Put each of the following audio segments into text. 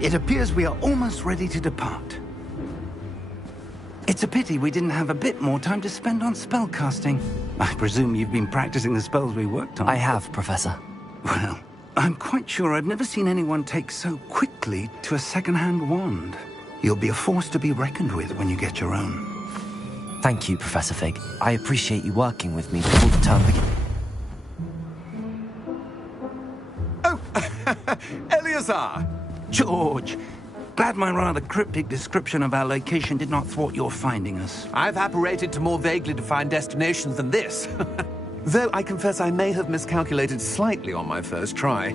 It appears we are almost ready to depart. It's a pity we didn't have a bit more time to spend on spellcasting. I presume you've been practicing the spells we worked on. I have, Professor. Well, I'm quite sure I've never seen anyone take so quickly to a second-hand wand. You'll be a force to be reckoned with when you get your own. Thank you, Professor Fig. I appreciate you working with me before the term begins. Oh, Eleazar! George! Glad my rather cryptic description of our location did not thwart your finding us. I've apparated to more vaguely defined destinations than this. Though I confess I may have miscalculated slightly on my first try.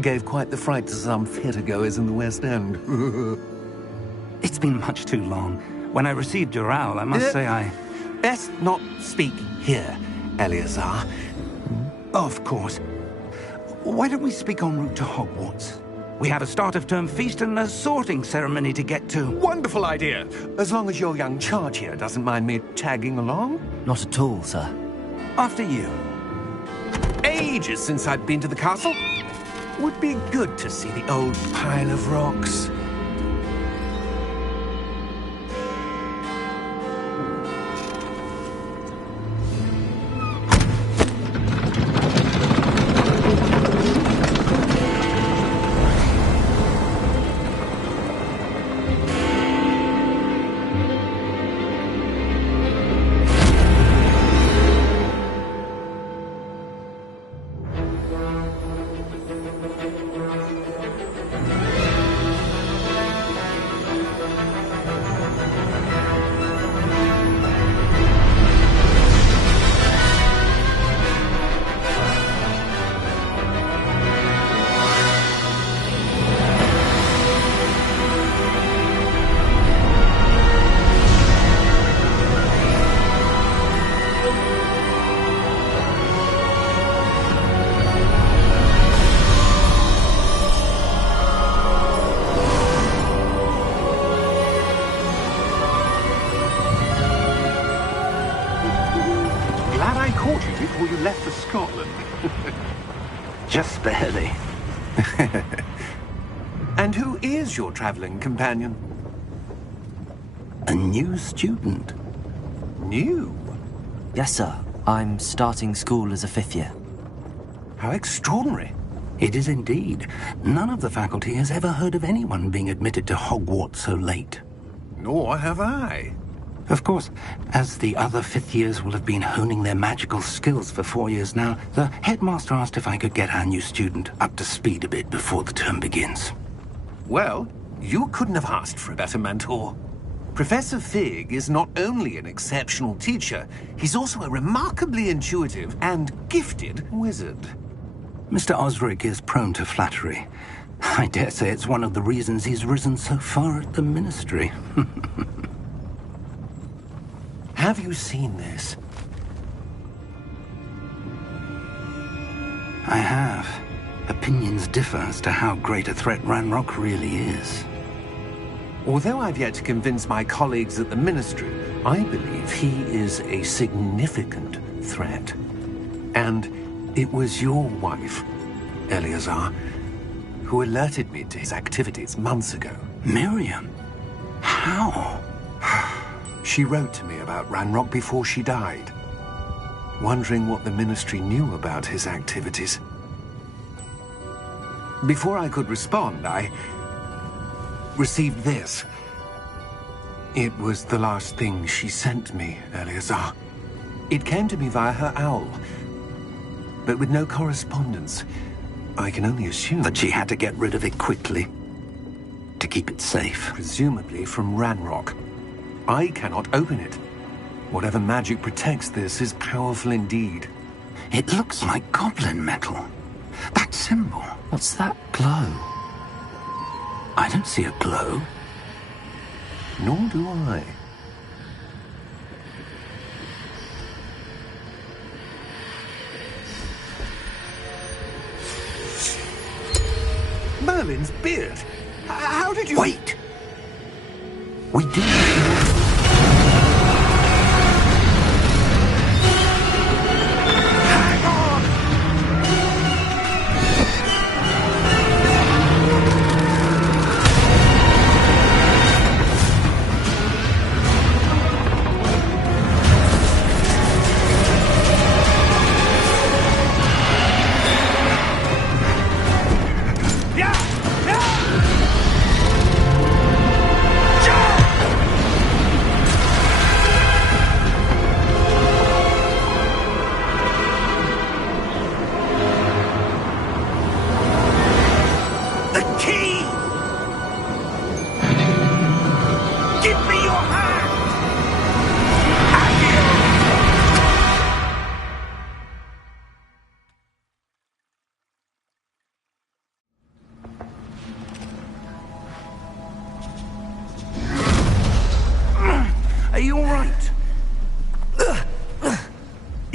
Gave quite the fright to some theatregoers in the West End. It's been much too long. When I received your owl, I must say I... Best not speak here, Eleazar. Of course. Why don't we speak en route to Hogwarts? We have a start-of-term feast and a sorting ceremony to get to. Wonderful idea! As long as your young charge here doesn't mind me tagging along. Not at all, sir. After you. Ages since I'd been to the castle. Would be good to see the old pile of rocks. Before you left for Scotland. Just barely. And who is your traveling companion? A new student. New? Yes, sir. I'm starting school as a 5th year. How extraordinary. It is indeed. None of the faculty has ever heard of anyone being admitted to Hogwarts so late. Nor have I. Of course, as the other 5th years will have been honing their magical skills for 4 years now, the headmaster asked if I could get our new student up to speed a bit before the term begins. Well, you couldn't have asked for a better mentor. Professor Fig is not only an exceptional teacher, he's also a remarkably intuitive and gifted wizard. Mr. Osric is prone to flattery. I dare say it's one of the reasons he's risen so far at the Ministry. Have you seen this? I have. Opinions differ as to how great a threat Ranrock really is. Although I've yet to convince my colleagues at the Ministry, I believe he is a significant threat. And it was your wife, Eleazar, who alerted me to his activities months ago. Miriam? How? She wrote to me about Ranrock before she died, wondering what the Ministry knew about his activities. Before I could respond, I received this. It was the last thing she sent me, Eleazar. It came to me via her owl, but with no correspondence. I can only assume That she had to get rid of it quickly, to keep it safe. presumably from Ranrock. I cannot open it. Whatever magic protects this is powerful indeed. It looks like goblin metal. That symbol. What's that glow? I don't see a glow. Nor do I. Merlin's beard. How did you... Wait! We do. Hang on!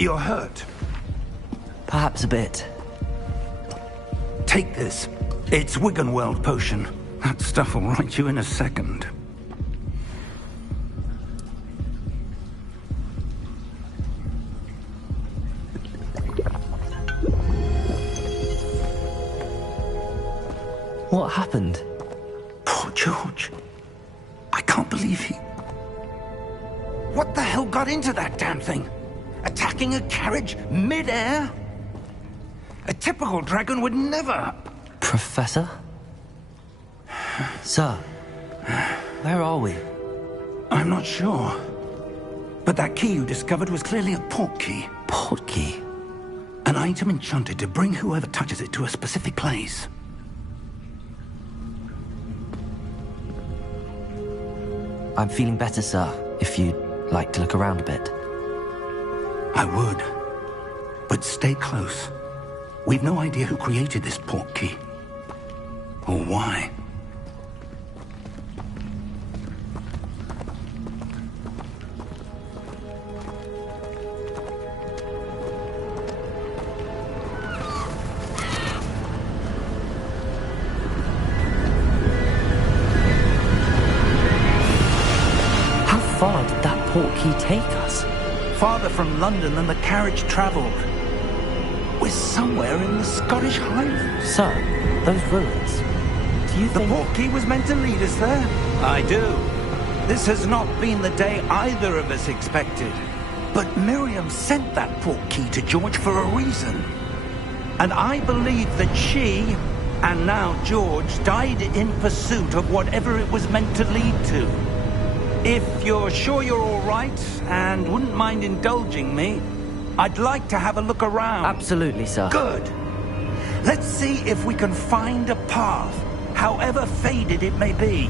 You're hurt. Perhaps a bit. Take this. It's Wiggenweld potion. That stuff will right you in a second. What happened? Poor George. I can't believe he... What the hell got into that damn thing? Attacking a carriage mid-air? A typical dragon would never... Professor? Sir, where are we? I'm not sure. But that key you discovered was clearly a port key. Port key? An item enchanted to bring whoever touches it to a specific place. I'm feeling better, sir, if you'd like to look around a bit. I would. But stay close. We've no idea who created this port key. Or why. How far did that port key take us? Farther from London than the carriage travelled. We're somewhere in the Scottish Highlands. Sir, those ruins. Do you think... The port key was meant to lead us there? I do. This has not been the day either of us expected. But Miriam sent that port key to George for a reason. And I believe that she, and now George, died in pursuit of whatever it was meant to lead to. If you're sure you're all right, and wouldn't mind indulging me, I'd like to have a look around. Absolutely, sir. Good. Let's see if we can find a path, however faded it may be.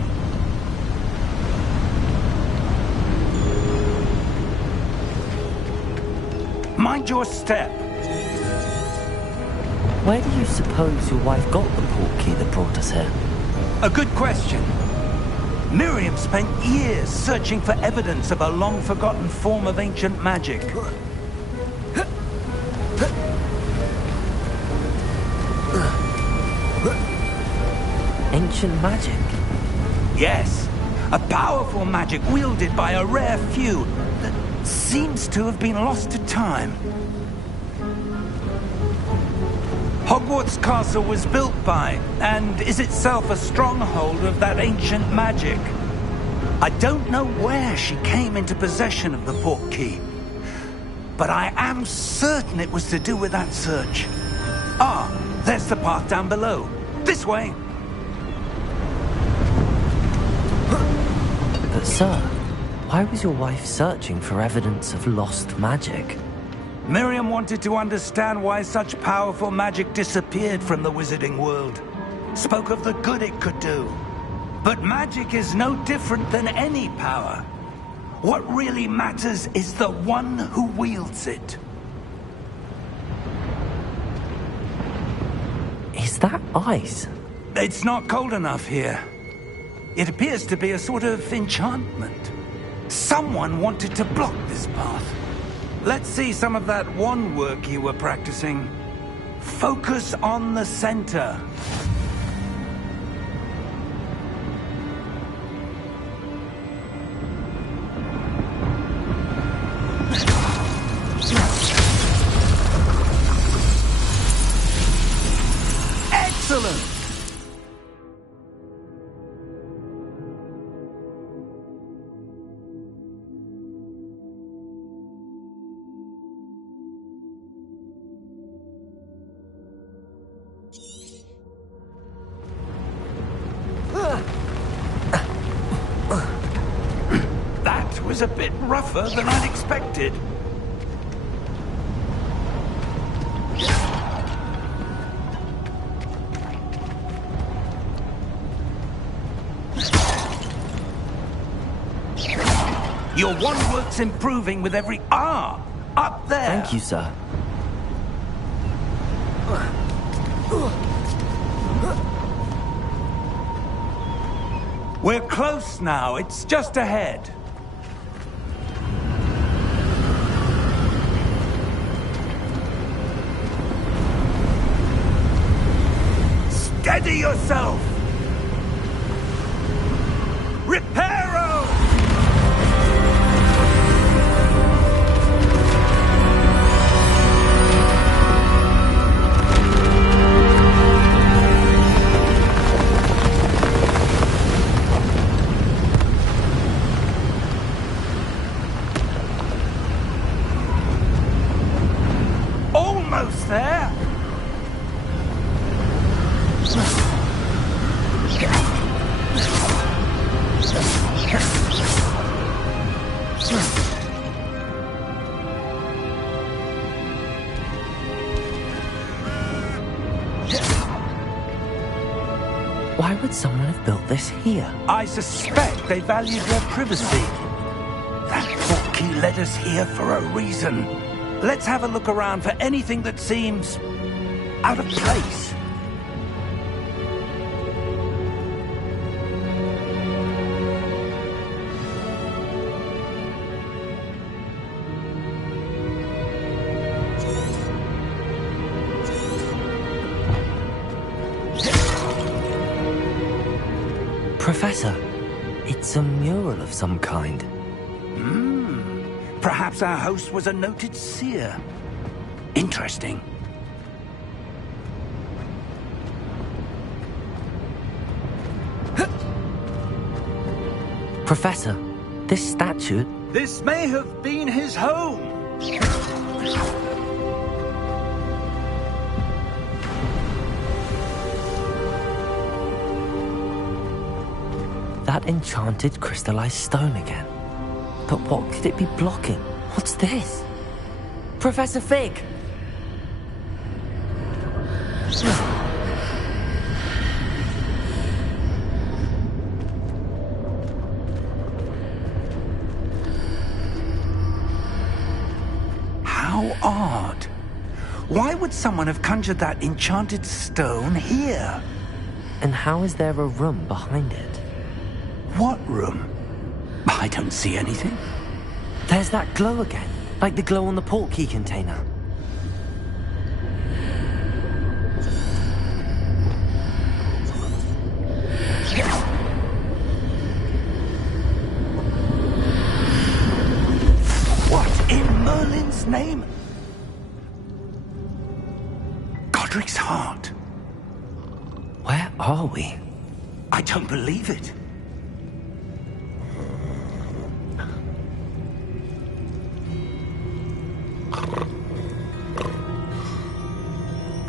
Mind your step. Where do you suppose your wife got the port key that brought us here? A good question. Miriam spent years searching for evidence of a long-forgotten form of ancient magic. Ancient magic? Yes, a powerful magic wielded by a rare few that seems to have been lost to time. Hogwart's castle was built by, and is itself a stronghold of that ancient magic. I don't know where she came into possession of the port key, but I am certain it was to do with that search. Ah, there's the path down below. This way. But sir, why was your wife searching for evidence of lost magic? Miriam wanted to understand why such powerful magic disappeared from the wizarding world. Spoke of the good it could do. But magic is no different than any power. What really matters is the one who wields it. Is that ice? It's not cold enough here. It appears to be a sort of enchantment. Someone wanted to block this path. Let's see some of that wand work you were practicing. Focus on the center. Excellent! That was a bit rougher than I'd expected. Your wand work's improving with every... Ah! Up there! Thank you, sir. We're close now. It's just ahead. Steady yourself! Reparo! Almost there! Why would someone have built this here? I suspect they valued your privacy. That portkey led us here for a reason. Let's have a look around for anything that seems out of place. Professor, it's a mural of some kind. Perhaps our host was a noted seer. Interesting. Professor, this statue... This may have been his home. That enchanted crystallized stone again. But what could it be blocking? What's this? Professor Fig! How odd. Why would someone have conjured that enchanted stone here? And how is there a room behind it? What room? I don't see anything. There's that glow again, like the glow on the portkey container. What in Merlin's name? Godric's heart. Where are we? I don't believe it.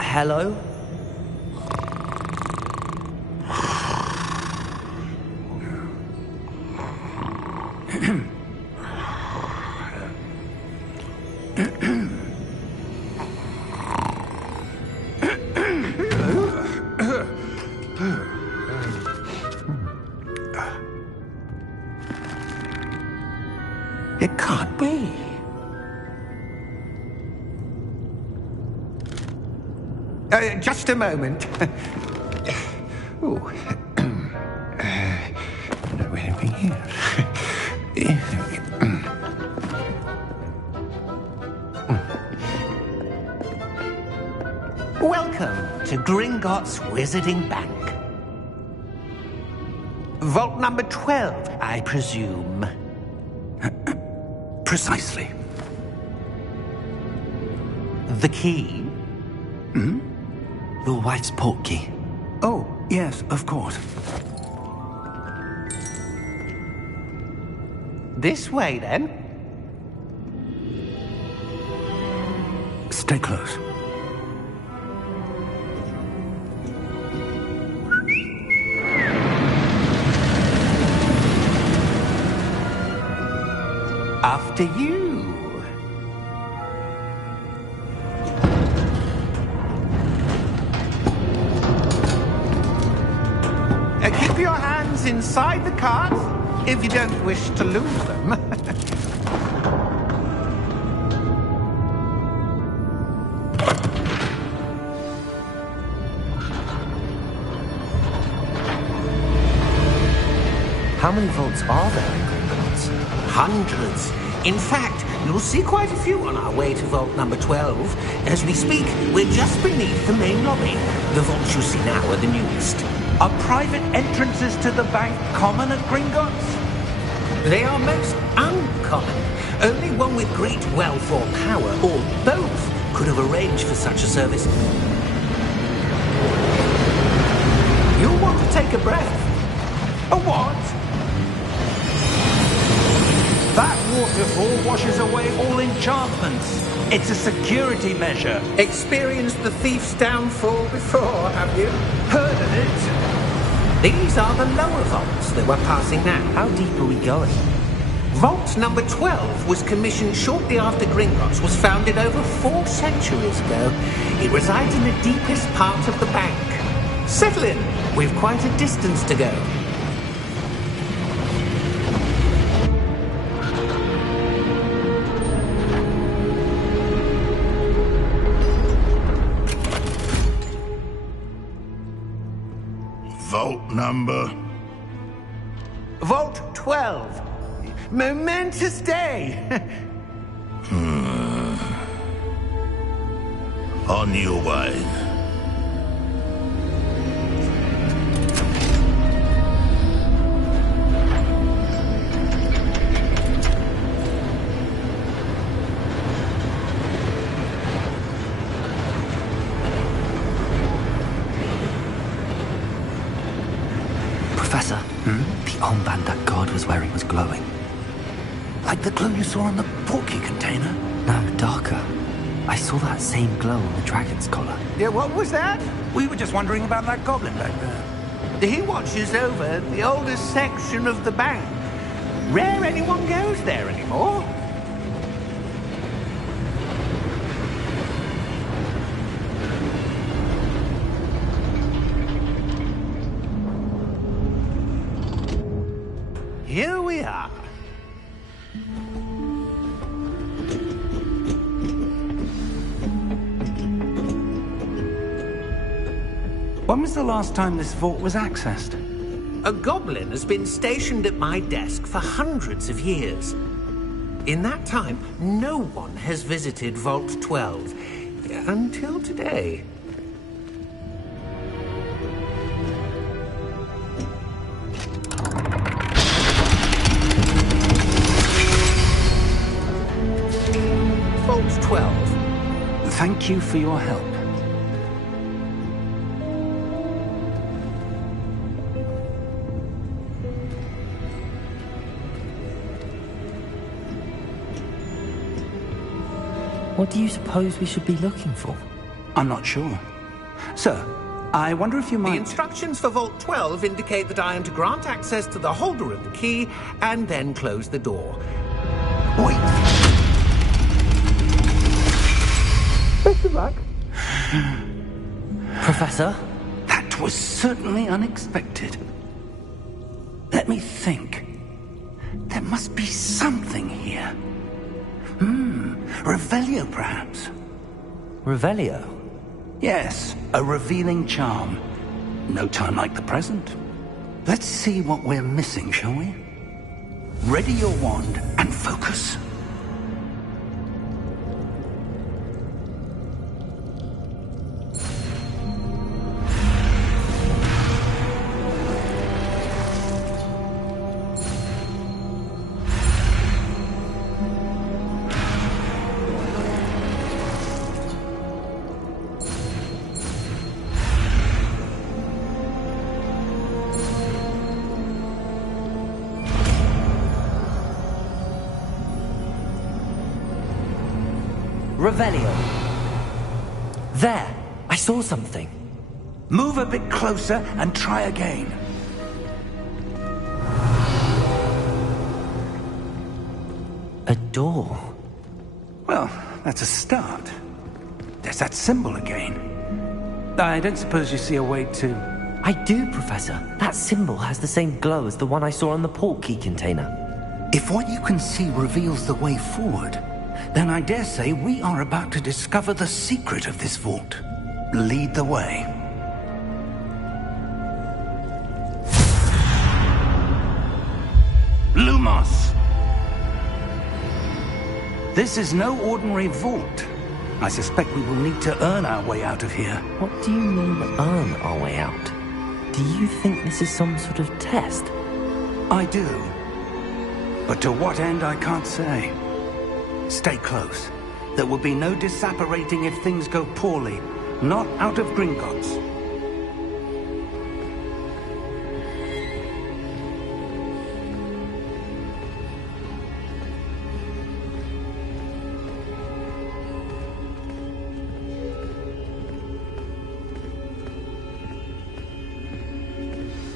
Hello? It can't be. Just a moment. Oh. Where are we here? Welcome to Gringotts Wizarding Bank. Vault number 12, I presume. Precisely. The key? Your wife's portkey. Oh, yes, of course. This way, then. Stay close. After you. Keep your hands inside the cart if you don't wish to lose them. How many vaults are there in Gringotts? Hundreds. In fact, You'll see quite a few on our way to vault number 12. As we speak, we're just beneath the main lobby. The vaults you see now are the newest. Are private entrances to the bank common at Gringotts? They are most uncommon. Only one with great wealth or power, or both, could have arranged for such a service. You'll want to take a breath. A what? That waterfall washes away all enchantments. It's a security measure. Experienced the thief's downfall before, have you? Heard of it? These are the lower vaults that we're passing now. How deep are we going? Vault number 12 was commissioned shortly after Gringotts was founded over 4 centuries ago. It resides in the deepest part of the bank. Settle in. We've quite a distance to go. Vault number? Vault 12. Momentous day. On your way. Professor, the armband that guard was wearing was glowing. Like the glow you saw on the portkey container? No, darker. I saw that same glow on the dragon's collar. Yeah, what was that? We were just wondering about that goblin back there. He watches over the oldest section of the bank. Rare anyone goes there anymore. Here we are. When was the last time this vault was accessed? A goblin has been stationed at my desk for hundreds of years. In that time, no one has visited Vault 12. Until today. Vault 12. Thank you for your help. What do you suppose we should be looking for? I'm not sure. Sir, I wonder if you The might... instructions for Vault 12 indicate that I am to grant access to the holder of the key and then close the door. Wait! Best of luck. Professor? That was certainly unexpected. Let me think. There must be something here. Revelio, perhaps? Revelio? Yes, a revealing charm. No time like the present. Let's see what we're missing, shall we? Ready your wand and focus. Revelio. There! I saw something. Move a bit closer and try again. A door. Well, that's a start. There's that symbol again. I don't suppose you see a way to... I do, Professor. That symbol has the same glow as the one I saw on the portkey container. If what you can see reveals the way forward, then I dare say we are about to discover the secret of this vault. Lead the way. Lumos! This is no ordinary vault. I suspect we will need to earn our way out of here. What do you mean, earn our way out? Do you think this is some sort of test? I do. But to what end, I can't say. Stay close. There will be no disapparating if things go poorly. Not out of Gringotts.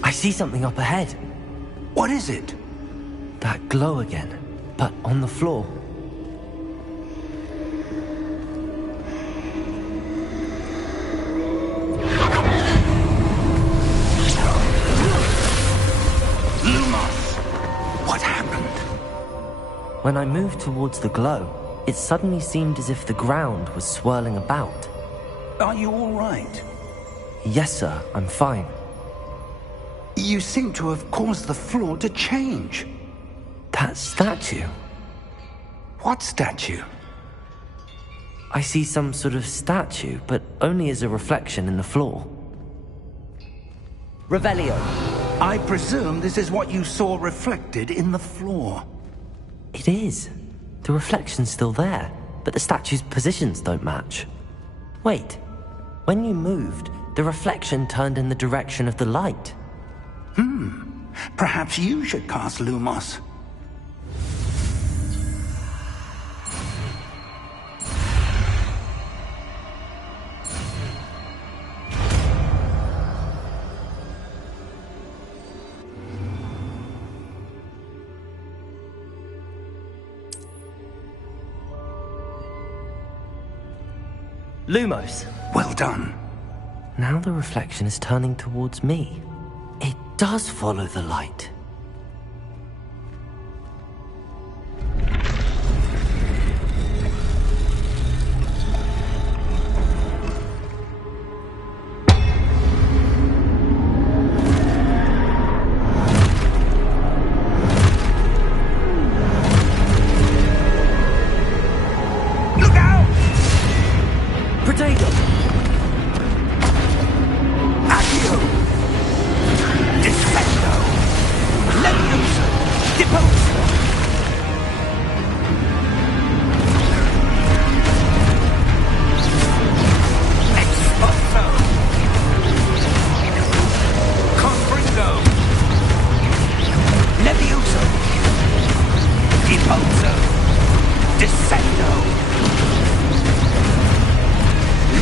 I see something up ahead. What is it? That glow again, but on the floor. Lumos! What happened? When I moved towards the glow, it suddenly seemed as if the ground was swirling about. Are you all right? Yes, sir, I'm fine. You seem to have caused the floor to change. That statue. What statue? I see some sort of statue, but only as a reflection in the floor. Revelio. I presume this is what you saw reflected in the floor. It is. The reflection's still there, but the statue's positions don't match. Wait. When you moved, the reflection turned in the direction of the light. Perhaps you should cast Lumos. Lumos. Well done. Now the reflection is turning towards me. It does follow the light. Look out! Potato! Accio! Defendo! Leviosa! Deposa! Expulso! Confringo! Leviosa! Deposa! Descendo!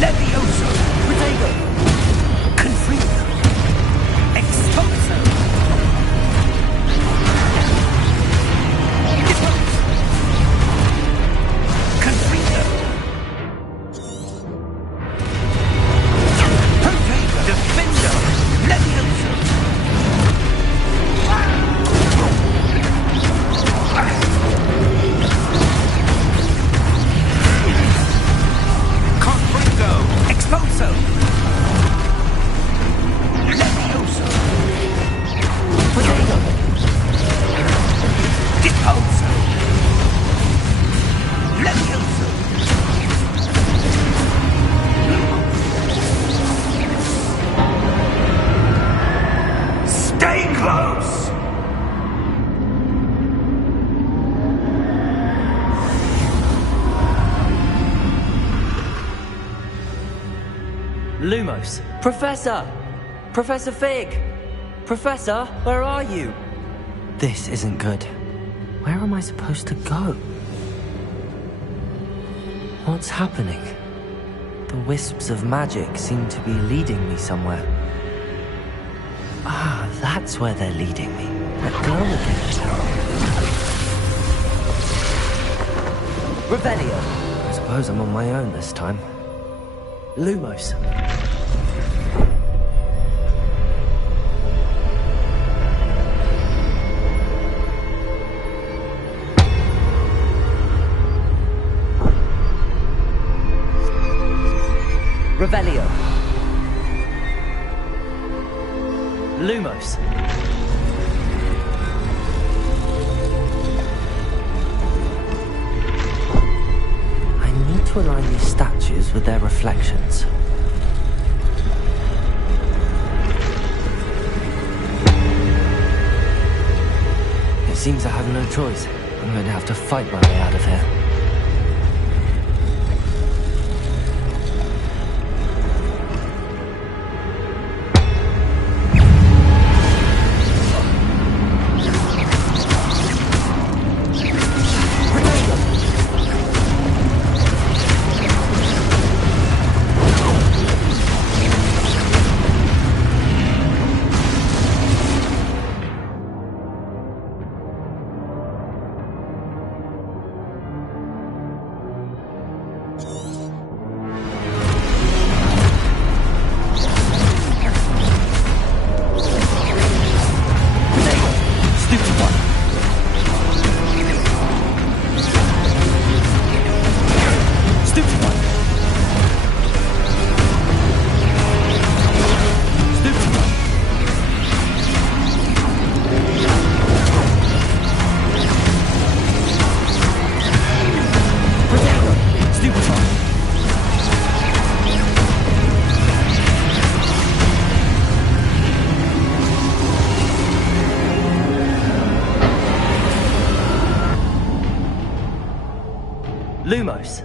Levioso! Potato! Confringo! Expulso! Depose! Confringo! Potato! Defendo! Levioso! Confringo! Expulso! Levioso! Potato! Deposo! Levioso! Stay close! Lumos. Professor! Professor Fig! Professor, where are you? This isn't good. Where am I supposed to go? What's happening? The wisps of magic seem to be leading me somewhere. Ah, that's where they're leading me. That glow again. Revelio. I suppose I'm on my own this time. Lumos. Revelio. Lumos. to align these statues with their reflections. It seems I have no choice. I'm going to have to fight my way out of here. Lumos.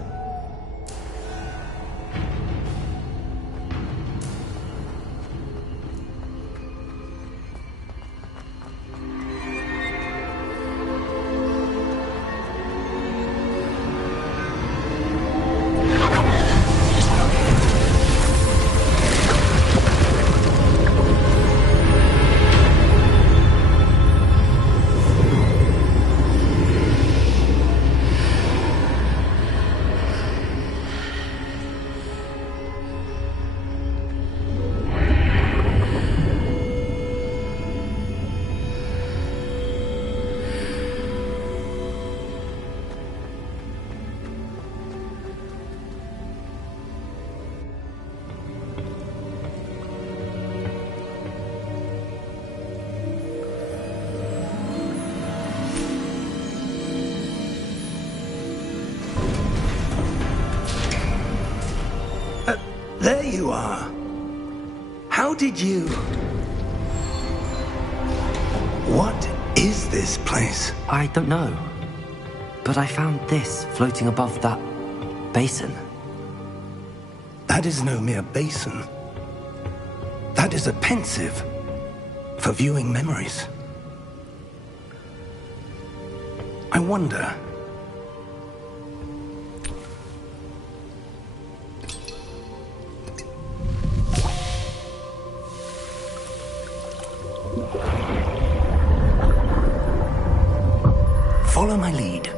There you are. How did you... What is this place? I don't know. But I found this floating above that basin. That is no mere basin. That is a pensive for viewing memories. I wonder... Follow my lead.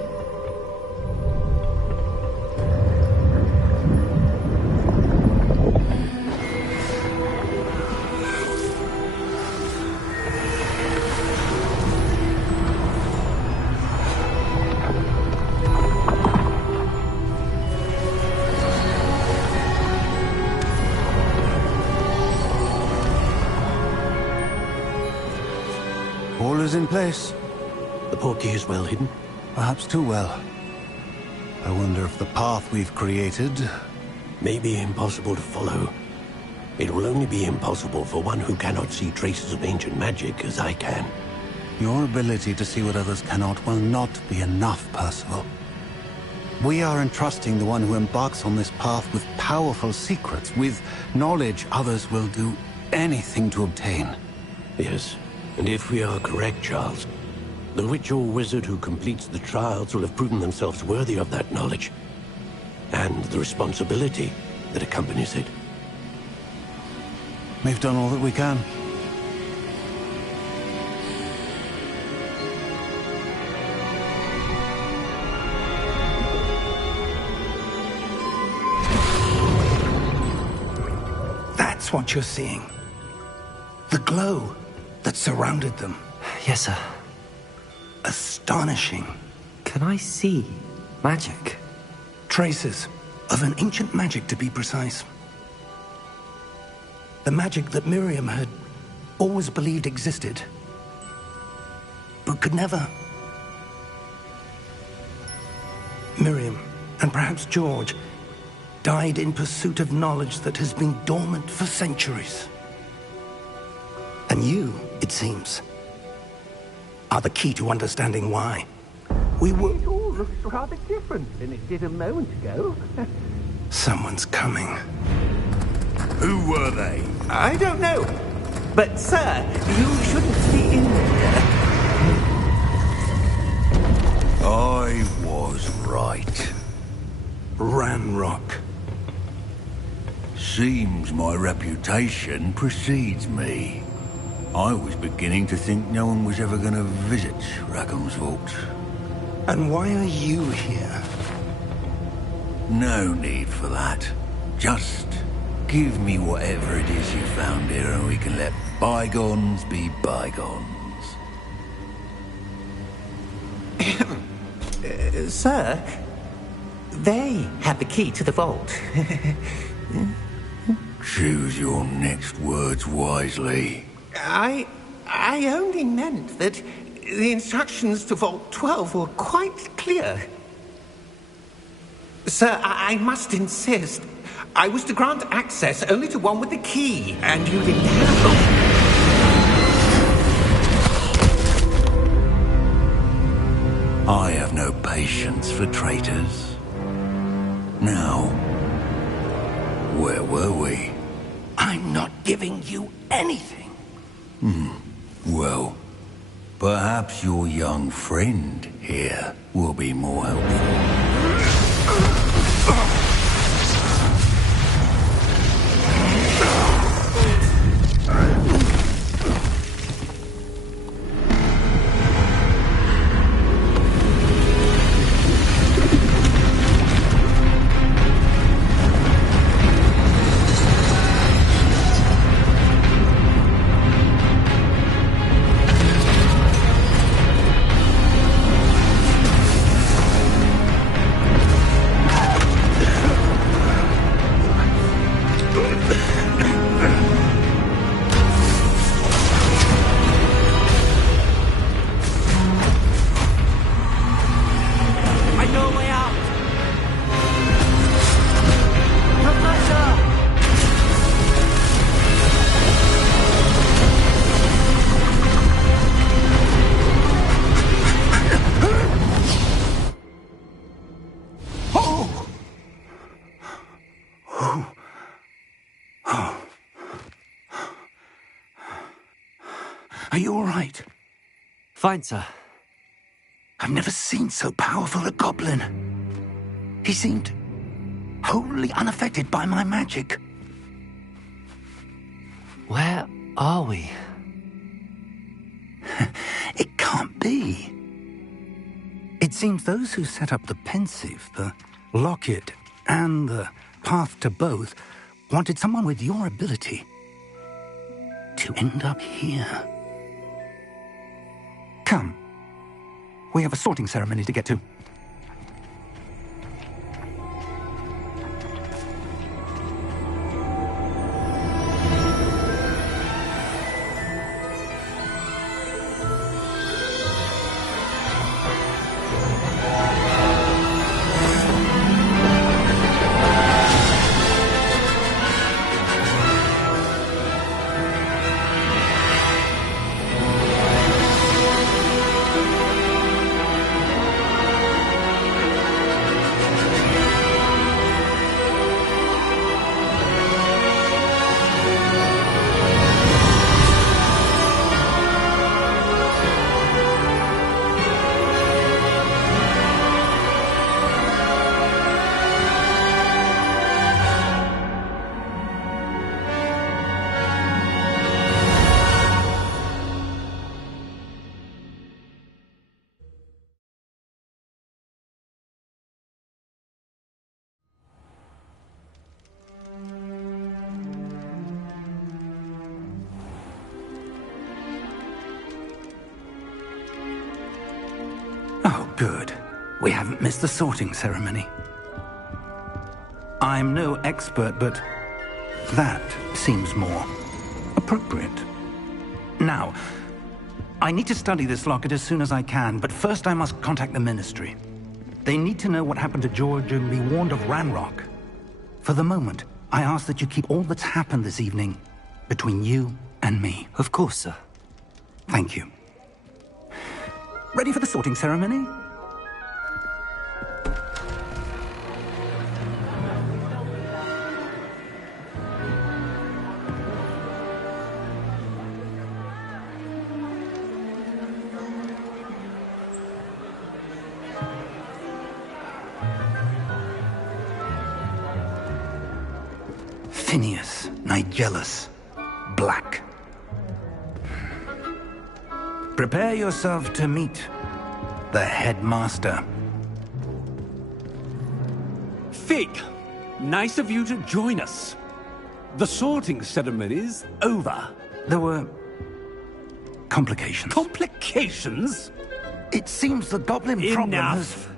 All is in place. The portkey is well hidden. Perhaps too well. I wonder if the path we've created... May be impossible to follow. It will only be impossible for one who cannot see traces of ancient magic as I can. Your ability to see what others cannot will not be enough, Percival. We are entrusting the one who embarks on this path with powerful secrets, with knowledge others will do anything to obtain. Yes, and if we are correct, Charles, the witch or wizard who completes the trials will have proven themselves worthy of that knowledge, and the responsibility that accompanies it. We've done all that we can. That's what you're seeing. The glow that surrounded them. Yes, sir. Astonishing. Can I see magic? Traces of an ancient magic, to be precise. The magic that Miriam had always believed existed, but could never. Miriam, and perhaps George, died in pursuit of knowledge that has been dormant for centuries. And you, it seems, are the key to understanding why. We were... It all looks rather different than it did a moment ago. Someone's coming. Who were they? I don't know. But, sir, you shouldn't be in there. I was right. Ranrock. Seems my reputation precedes me. I was beginning to think no one was ever going to visit Rackham's vault. And why are you here? No need for that. Just give me whatever it is you found here and we can let bygones be bygones. Sir, they have the key to the vault. Choose your next words wisely. I only meant that the instructions to Vault 12 were quite clear. Sir, I must insist. I was to grant access only to one with the key, and you didn't have them. I have no patience for traitors. Now, where were we? I'm not giving you anything. Well, perhaps your young friend here will be more helpful. Are you all right? Fine, sir. I've never seen so powerful a goblin. He seemed wholly unaffected by my magic. Where are we? It can't be. It seems those who set up the pensive, the locket, and the path to both wanted someone with your ability to end up here. Come. We have a sorting ceremony to get to. Oh, good. We haven't missed the sorting ceremony. I'm no expert, but that seems more appropriate. Now, I need to study this locket as soon as I can, but first I must contact the Ministry. They need to know what happened to George and be warned of Ranrock. For the moment, I ask that you keep all that's happened this evening between you and me. Of course, sir. Thank you. Ready for the sorting ceremony? Phineas, Nigellus, Black. Prepare yourself to meet the headmaster. Fig, nice of you to join us. The sorting ceremony's over. There were complications. Complications? It seems the goblin problem has... Enough!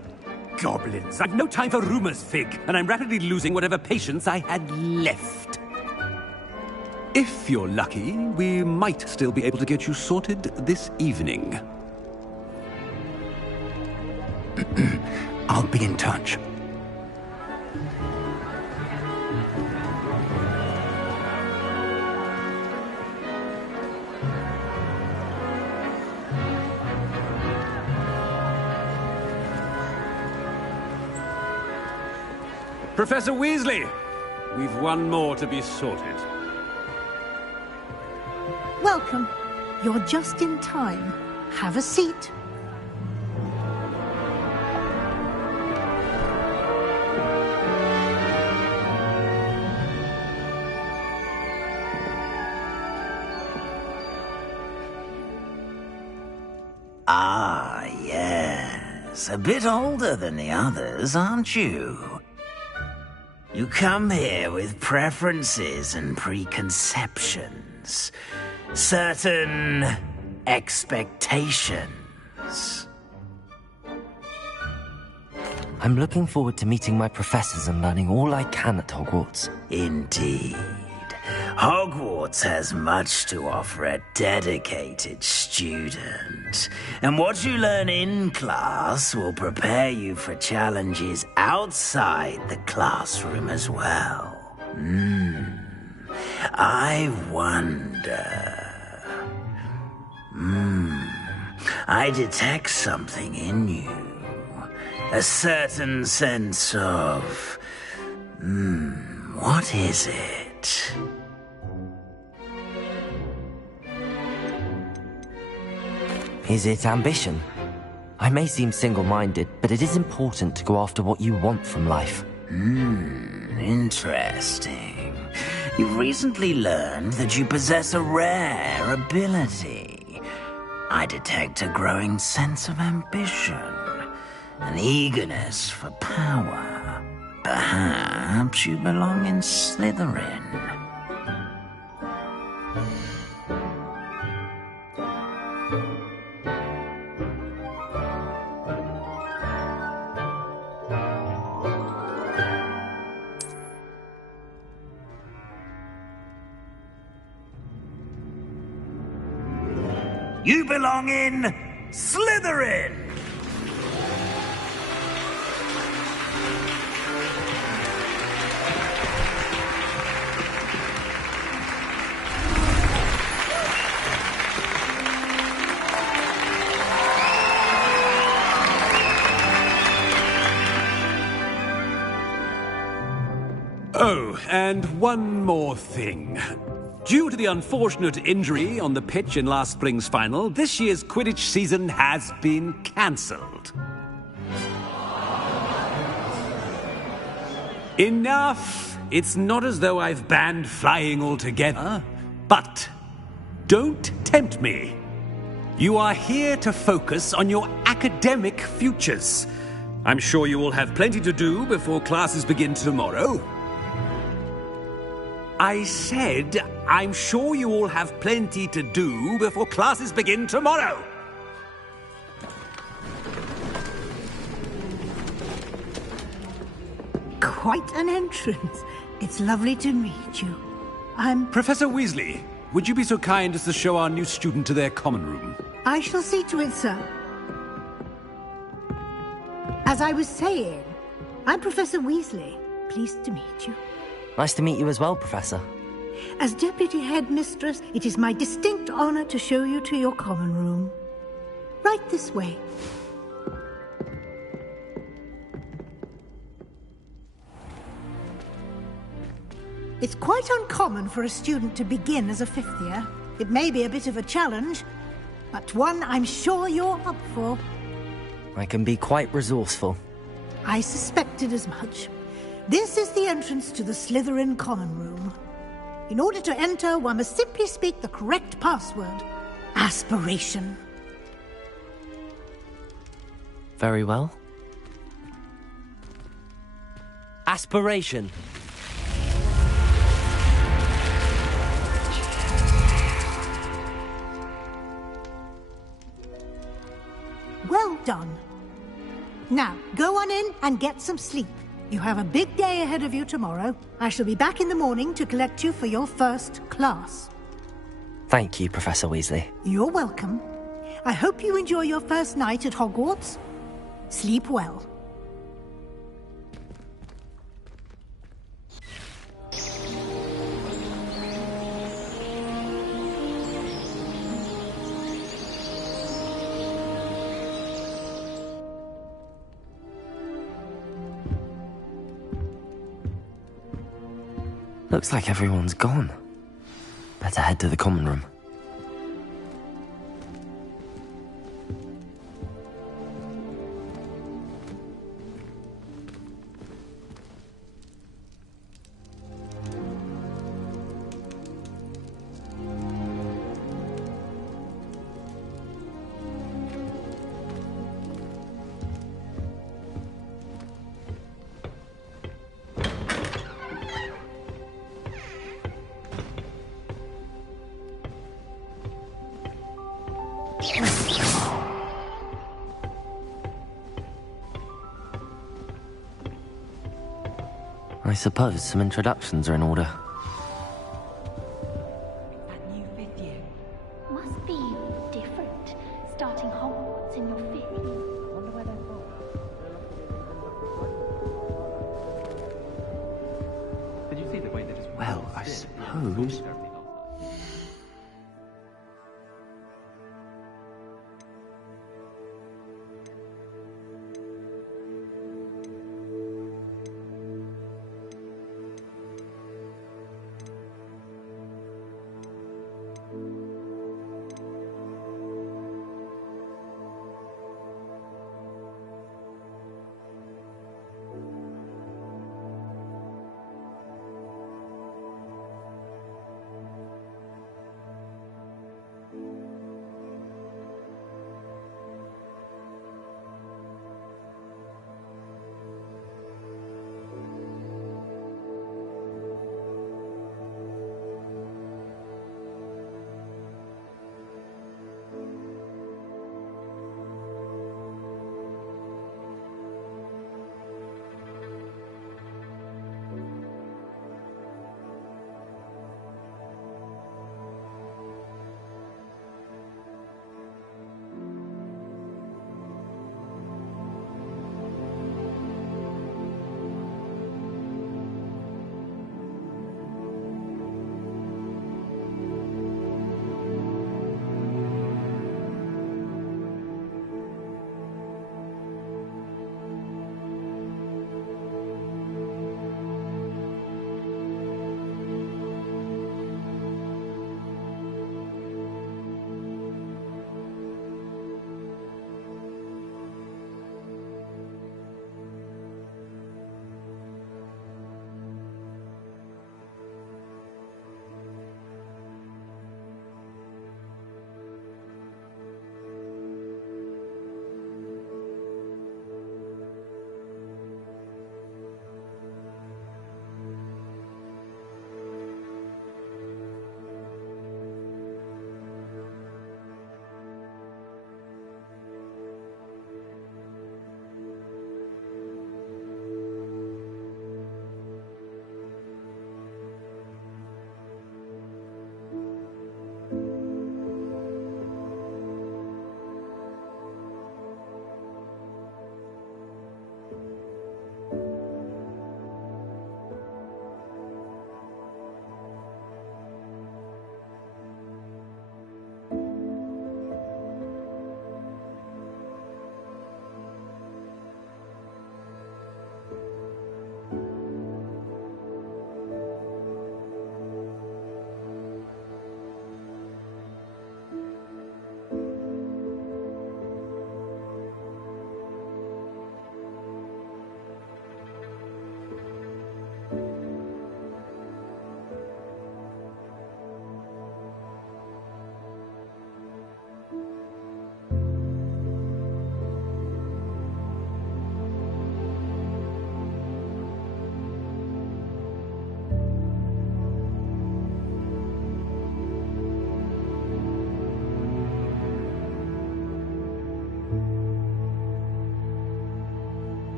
Goblins. I've no time for rumors, Fig, and I'm rapidly losing whatever patience I had left. If you're lucky, we might still be able to get you sorted this evening. I'll be in touch. Professor Weasley, we've one more to be sorted. Welcome. You're just in time. Have a seat. Ah, yes. A bit older than the others, aren't you? You come here with preferences and preconceptions. Certain expectations. I'm looking forward to meeting my professors and learning all I can at Hogwarts. Indeed. Hogwarts has much to offer a dedicated student. And what you learn in class will prepare you for challenges outside the classroom as well. I wonder... I detect something in you. A certain sense of... what is it? Is it ambition? I may seem single-minded, but it is important to go after what you want from life. Interesting. You've recently learned that you possess a rare ability. I detect a growing sense of ambition, an eagerness for power. Perhaps you belong in Slytherin. You belong in Slytherin! Oh, and one more thing. Due to the unfortunate injury on the pitch in last spring's final, this year's Quidditch season has been cancelled. Enough! It's not as though I've banned flying altogether, but don't tempt me. You are here to focus on your academic futures. I'm sure you will have plenty to do before classes begin tomorrow. I said, I'm sure you all have plenty to do before classes begin tomorrow. Quite an entrance. It's lovely to meet you. I'm... Professor Weasley, would you be so kind as to show our new student to their common room? I shall see to it, sir. As I was saying, I'm Professor Weasley. Pleased to meet you. Nice to meet you as well, Professor. As Deputy Headmistress, it is my distinct honor to show you to your common room. Right this way. It's quite uncommon for a student to begin as a fifth year. It may be a bit of a challenge, but one I'm sure you're up for. I can be quite resourceful. I suspected as much. This is the entrance to the Slytherin common room. In order to enter, one must simply speak the correct password. Aspiration. Very well. Aspiration. Well done. Now, go on in and get some sleep. You have a big day ahead of you tomorrow. I shall be back in the morning to collect you for your first class. Thank you, Professor Weasley. You're welcome. I hope you enjoy your first night at Hogwarts. Sleep well. Looks like everyone's gone. Better head to the common room. I suppose some introductions are in order. That new fifth year must be different. Starting Hogwarts in your fifth. I wonder where they're from. Did you see the way they just... Well, I suppose...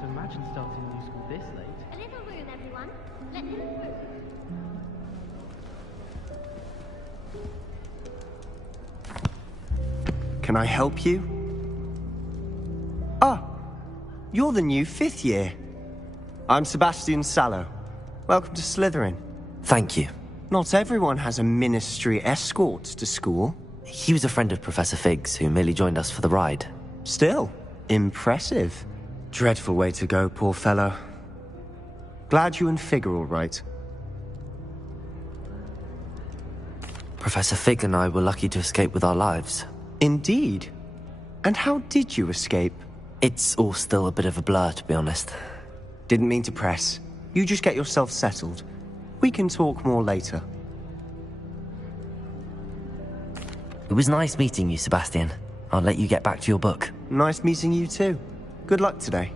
to imagine starting new school this late. A little room, everyone. Let him through. Can I help you? Ah, you're the new 5th year. I'm Sebastian Sallow. Welcome to Slytherin. Thank you. Not everyone has a ministry escort to school. He was a friend of Professor Fig's who merely joined us for the ride. Still, impressive. Dreadful way to go, poor fellow. Glad you and Fig are all right. Professor Fig and I were lucky to escape with our lives. Indeed. And how did you escape? It's all still a bit of a blur, to be honest. Didn't mean to press. You just get yourself settled. We can talk more later. It was nice meeting you, Sebastian. I'll let you get back to your book. Nice meeting you too. Good luck today.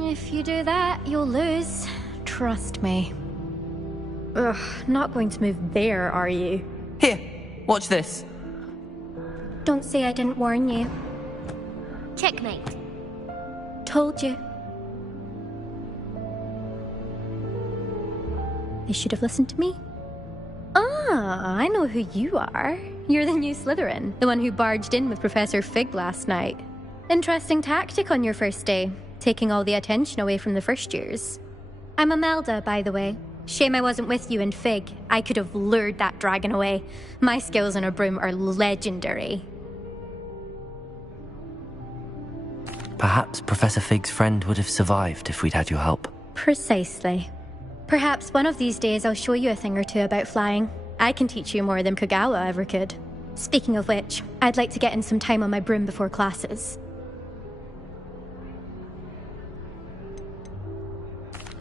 If you do that, you'll lose. Trust me. Ugh, not going to move there, are you? Here, watch this. Don't say I didn't warn you. Checkmate. Told you. They should have listened to me. Ah, I know who you are. You're the new Slytherin, the one who barged in with Professor Fig last night. Interesting tactic on your first day, taking all the attention away from the first years. I'm Imelda, by the way. Shame I wasn't with you in Fig. I could have lured that dragon away. My skills on a broom are legendary. Perhaps Professor Fig's friend would have survived if we'd had your help. Precisely. Perhaps one of these days I'll show you a thing or two about flying. I can teach you more than Kogawa ever could. Speaking of which, I'd like to get in some time on my broom before classes.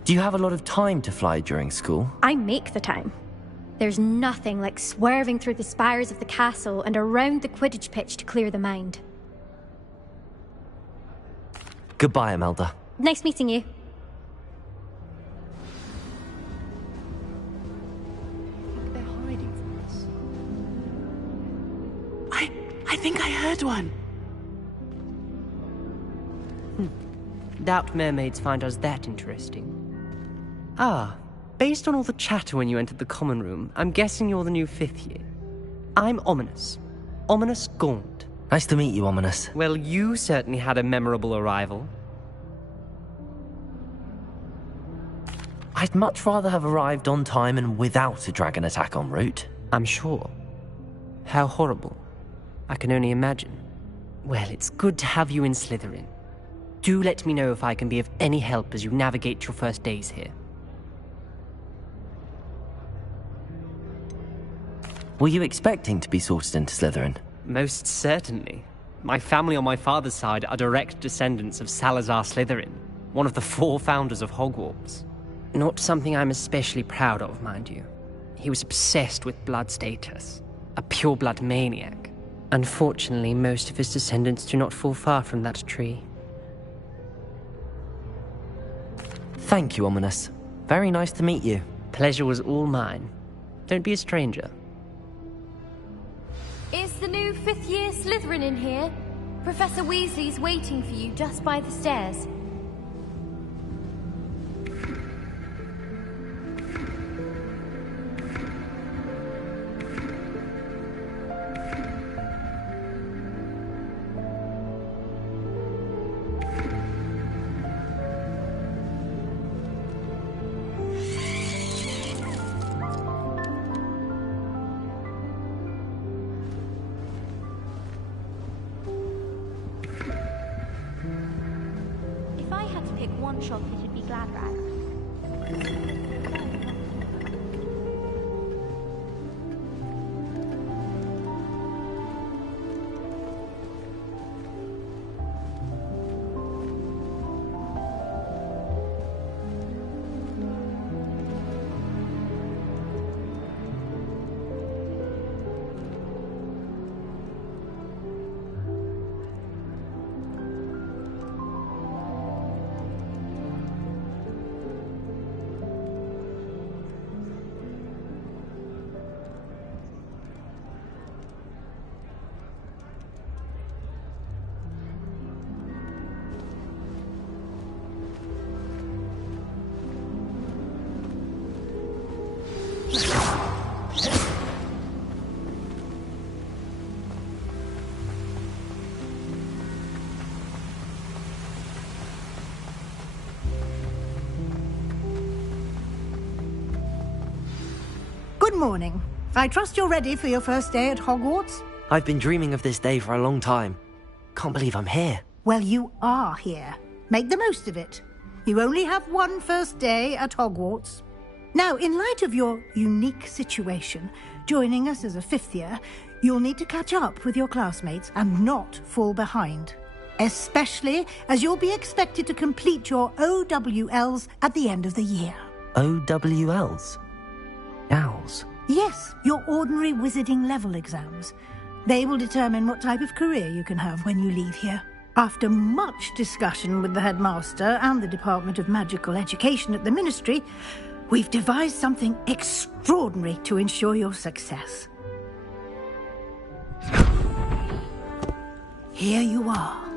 Do you have a lot of time to fly during school? I make the time. There's nothing like swerving through the spires of the castle and around the Quidditch pitch to clear the mind. Goodbye, Imelda. Nice meeting you. They're hiding from us. I think I heard one. Doubt mermaids find us that interesting. Ah, based on all the chatter when you entered the common room, I'm guessing you're the new 5th year. I'm Ominous. Ominous Gaunt. Nice to meet you, Ominous. Well, you certainly had a memorable arrival. I'd much rather have arrived on time and without a dragon attack en route. I'm sure. How horrible. I can only imagine. Well, it's good to have you in Slytherin. Do let me know if I can be of any help as you navigate your first days here. Were you expecting to be sorted into Slytherin? Most certainly. My family on my father's side are direct descendants of Salazar Slytherin, one of the 4 founders of Hogwarts. Not something I'm especially proud of, mind you. He was obsessed with blood status, a pure-blood maniac. Unfortunately, most of his descendants do not fall far from that tree. Thank you, Ominous. Very nice to meet you. Pleasure was all mine. Don't be a stranger. Is the new 5th year Slytherin in here? Professor Weasley's waiting for you just by the stairs. If I had to pick one shop, it'd be Gladrag. Good morning. I trust you're ready for your first day at Hogwarts? I've been dreaming of this day for a long time. Can't believe I'm here. Well, you are here. Make the most of it. You only have one first day at Hogwarts. Now, in light of your unique situation, joining us as a fifth year, you'll need to catch up with your classmates and not fall behind. Especially as you'll be expected to complete your OWLs at the end of the year. OWLs? Owls? Yes, your ordinary wizarding level exams. They will determine what type of career you can have when you leave here. After much discussion with the headmaster and the Department of Magical Education at the Ministry, we've devised something extraordinary to ensure your success. Here you are.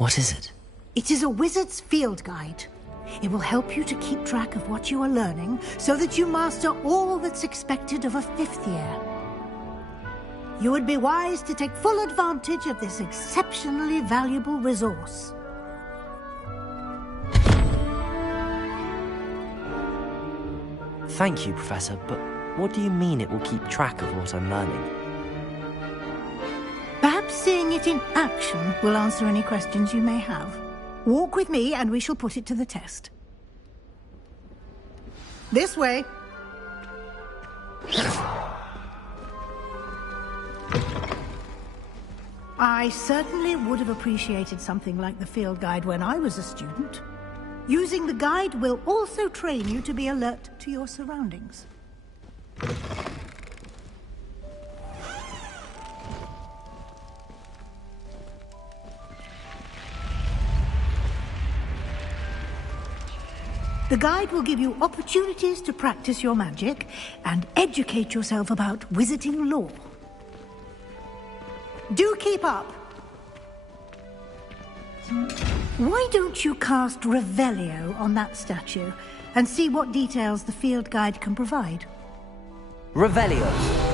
What is it? It is a wizard's field guide. It will help you to keep track of what you are learning so that you master all that's expected of a fifth year. You would be wise to take full advantage of this exceptionally valuable resource. Thank you, Professor, but what do you mean it will keep track of what I'm learning? Perhaps seeing it in action will answer any questions you may have. Walk with me and we shall put it to the test. This way. I certainly would have appreciated something like the field guide when I was a student. Using the guide will also train you to be alert to your surroundings. The guide will give you opportunities to practice your magic and educate yourself about wizarding lore. Do keep up. Why don't you cast Revelio on that statue and see what details the field guide can provide? Revelio.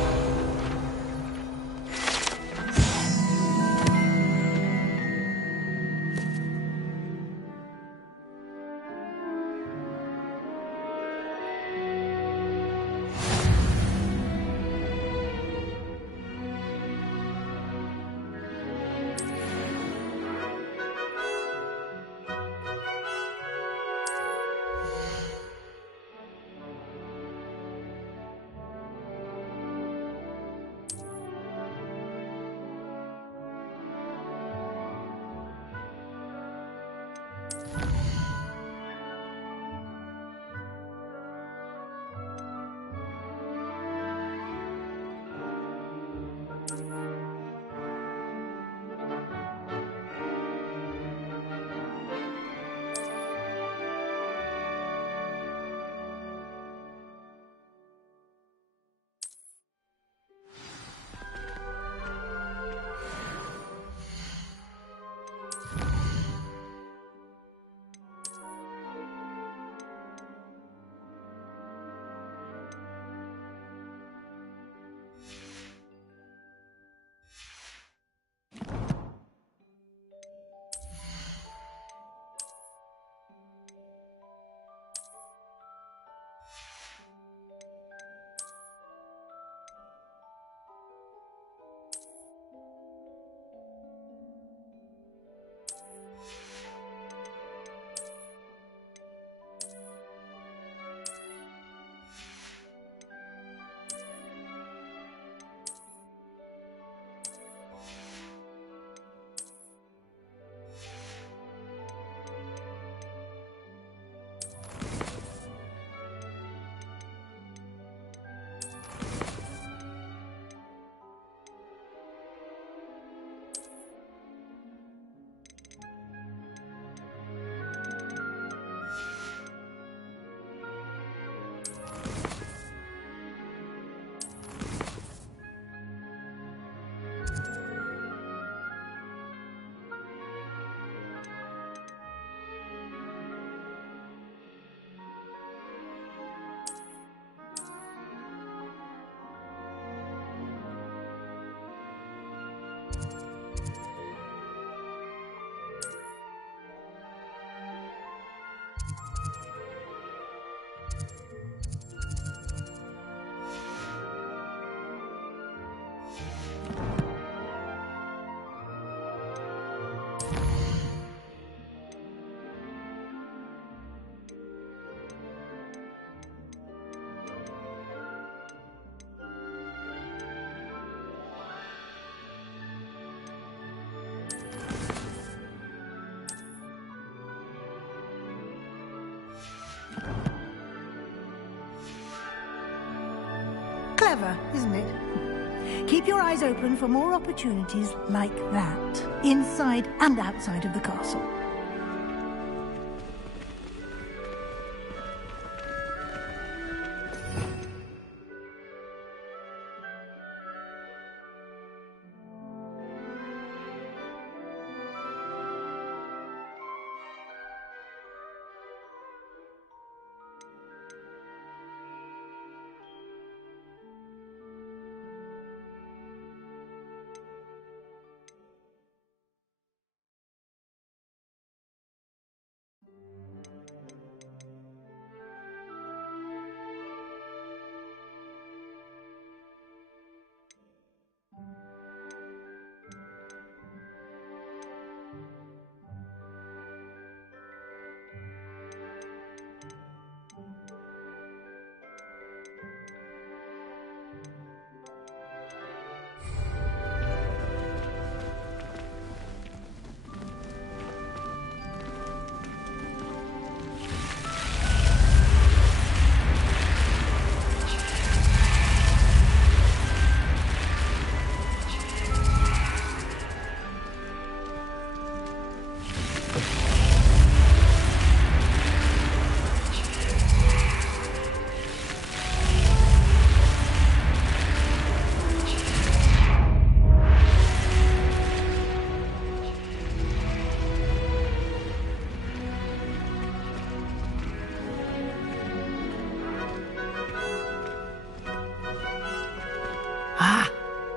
Clever, isn't it? Keep your eyes open for more opportunities like that, inside and outside of the castle.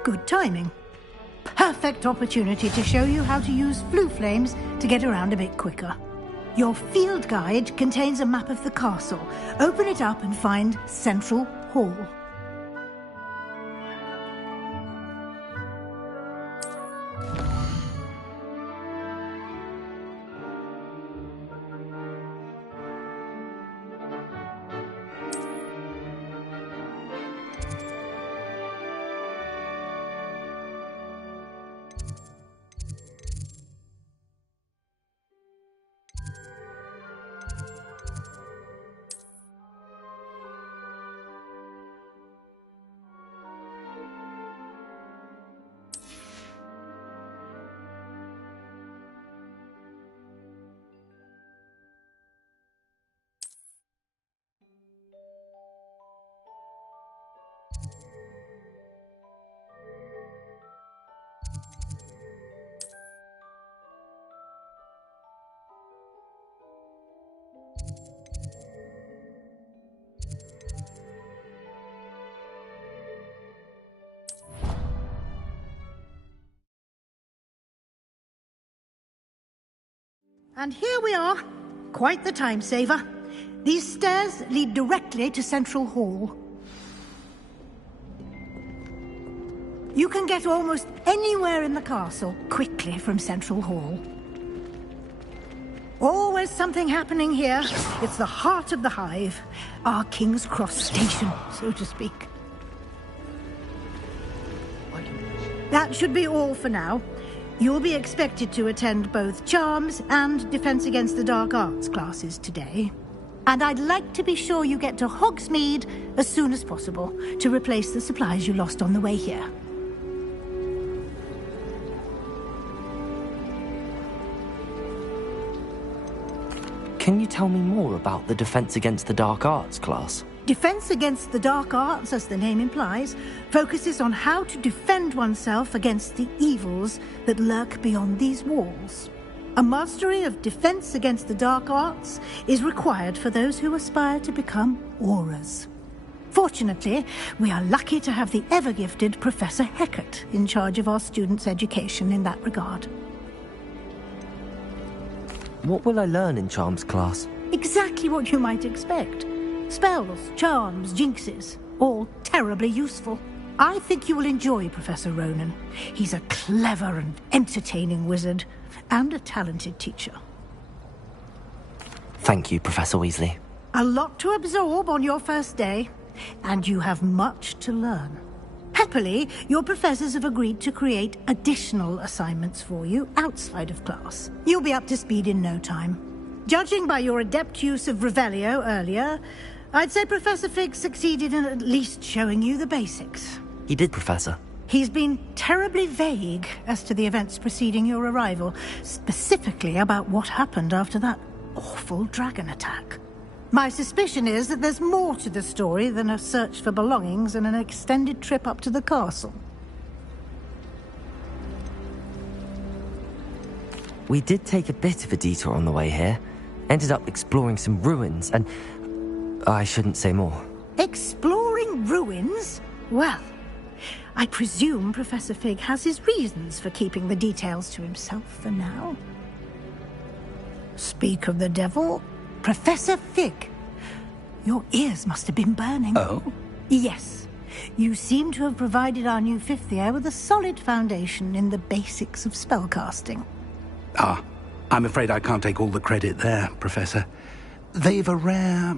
Good timing. Perfect opportunity to show you how to use flue flames to get around a bit quicker. Your field guide contains a map of the castle. Open it up and find Central Hall. And here we are. Quite the time saver. These stairs lead directly to Central Hall. You can get almost anywhere in the castle quickly from Central Hall. Always something happening here. It's the heart of the hive. Our King's Cross station, so to speak. That should be all for now. You'll be expected to attend both Charms and Defense Against the Dark Arts classes today. And I'd like to be sure you get to Hogsmeade as soon as possible to replace the supplies you lost on the way here. Can you tell me more about the Defense Against the Dark Arts class? Defense Against the Dark Arts, as the name implies, focuses on how to defend oneself against the evils that lurk beyond these walls. A mastery of Defense Against the Dark Arts is required for those who aspire to become Aurors. Fortunately, we are lucky to have the ever-gifted Professor Heckert in charge of our students' education in that regard. What will I learn in Charms class? Exactly what you might expect. Spells, charms, jinxes, all terribly useful. I think you will enjoy Professor Ronan. He's a clever and entertaining wizard, and a talented teacher. Thank you, Professor Weasley. A lot to absorb on your first day, and you have much to learn. Happily, your professors have agreed to create additional assignments for you outside of class. You'll be up to speed in no time. Judging by your adept use of Revelio earlier, I'd say Professor Fig succeeded in at least showing you the basics. He did, Professor. He's been terribly vague as to the events preceding your arrival, specifically about what happened after that awful dragon attack. My suspicion is that there's more to the story than a search for belongings and an extended trip up to the castle. We did take a bit of a detour on the way here. Ended up exploring some ruins and... I shouldn't say more. Exploring ruins? Well, I presume Professor Fig has his reasons for keeping the details to himself for now. Speak of the devil, Professor Fig. Your ears must have been burning. Oh? Yes. You seem to have provided our new fifth year with a solid foundation in the basics of spellcasting. Ah, I'm afraid I can't take all the credit there, Professor. They've a rare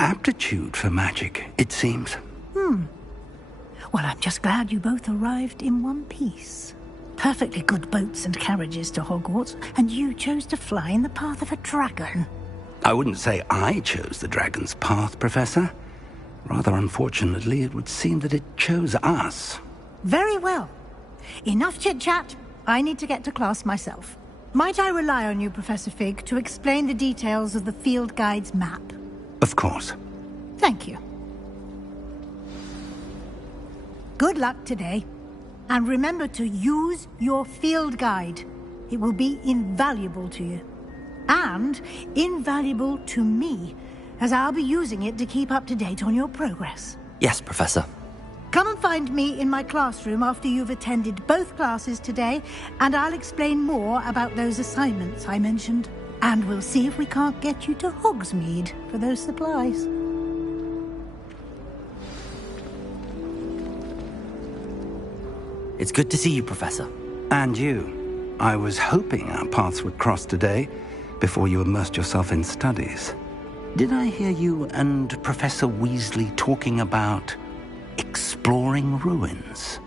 aptitude for magic, it seems. Well, I'm just glad you both arrived in one piece. Perfectly good boats and carriages to Hogwarts, and you chose to fly in the path of a dragon. I wouldn't say I chose the dragon's path, Professor. Rather unfortunately, it would seem that it chose us. Very well. Enough chit-chat. I need to get to class myself. Might I rely on you, Professor Fig, to explain the details of the field guide's map? Of course. Thank you. Good luck today. And remember to use your field guide. It will be invaluable to you. And invaluable to me, as I'll be using it to keep up to date on your progress. Yes, Professor. Come and find me in my classroom after you've attended both classes today, and I'll explain more about those assignments I mentioned. And we'll see if we can't get you to Hogsmeade for those supplies. It's good to see you, Professor. And you. I was hoping our paths would cross today, before you immersed yourself in studies. Did I hear you and Professor Weasley talking about exploring ruins?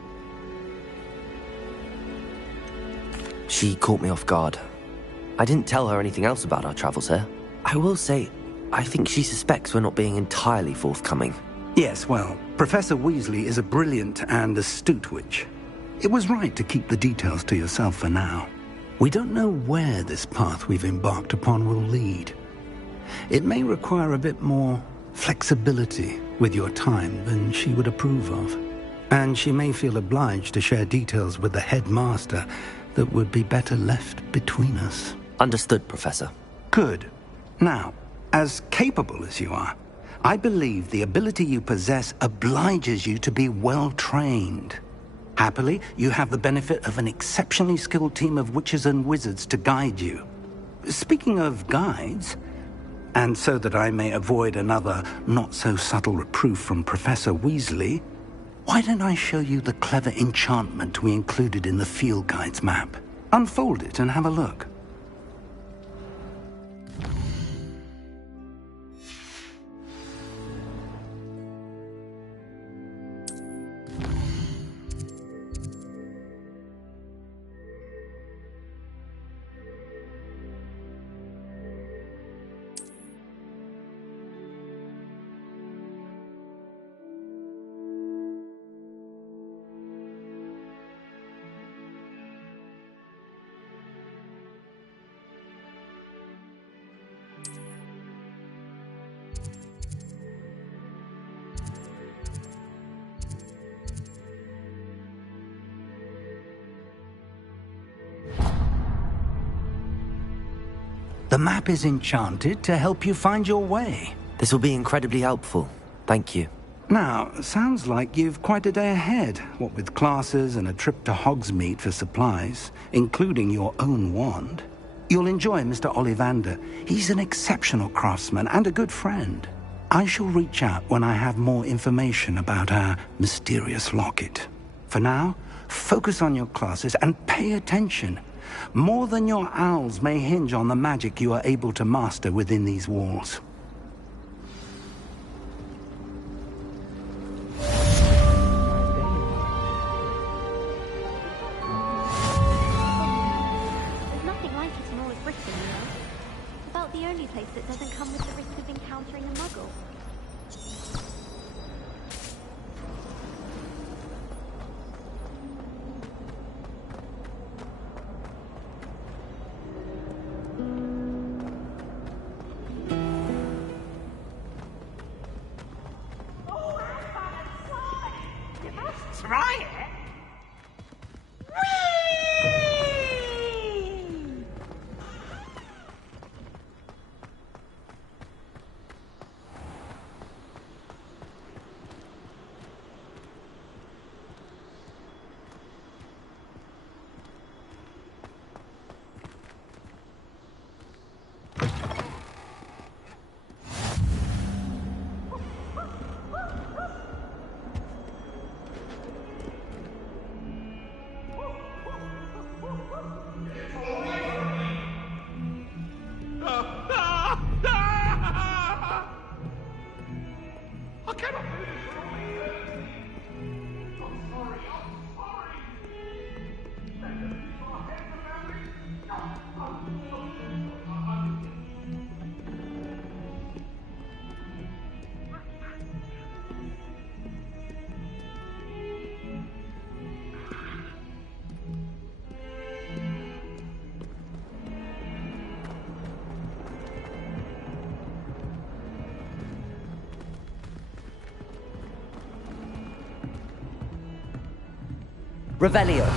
She caught me off guard. I didn't tell her anything else about our travels here. I will say, I think she suspects we're not being entirely forthcoming. Yes, well, Professor Weasley is a brilliant and astute witch. It was right to keep the details to yourself for now. We don't know where this path we've embarked upon will lead. It may require a bit more flexibility with your time than she would approve of. And she may feel obliged to share details with the headmaster that would be better left between us. Understood, Professor. Good. Now, as capable as you are, I believe the ability you possess obliges you to be well-trained. Happily, you have the benefit of an exceptionally skilled team of witches and wizards to guide you. Speaking of guides, and so that I may avoid another not-so-subtle reproof from Professor Weasley, why don't I show you the clever enchantment we included in the field guide's map? Unfold it and have a look. The map is enchanted to help you find your way. This will be incredibly helpful. Thank you. Now, sounds like you've quite a day ahead, what with classes and a trip to Hogsmeade for supplies, including your own wand. You'll enjoy Mr. Ollivander. He's an exceptional craftsman and a good friend. I shall reach out when I have more information about our mysterious locket. For now, focus on your classes and pay attention. More than your owls may hinge on the magic you are able to master within these walls. There's nothing like it in all of Britain, you know. About the only place that doesn't come with the risk of encountering a muggle. Revelio.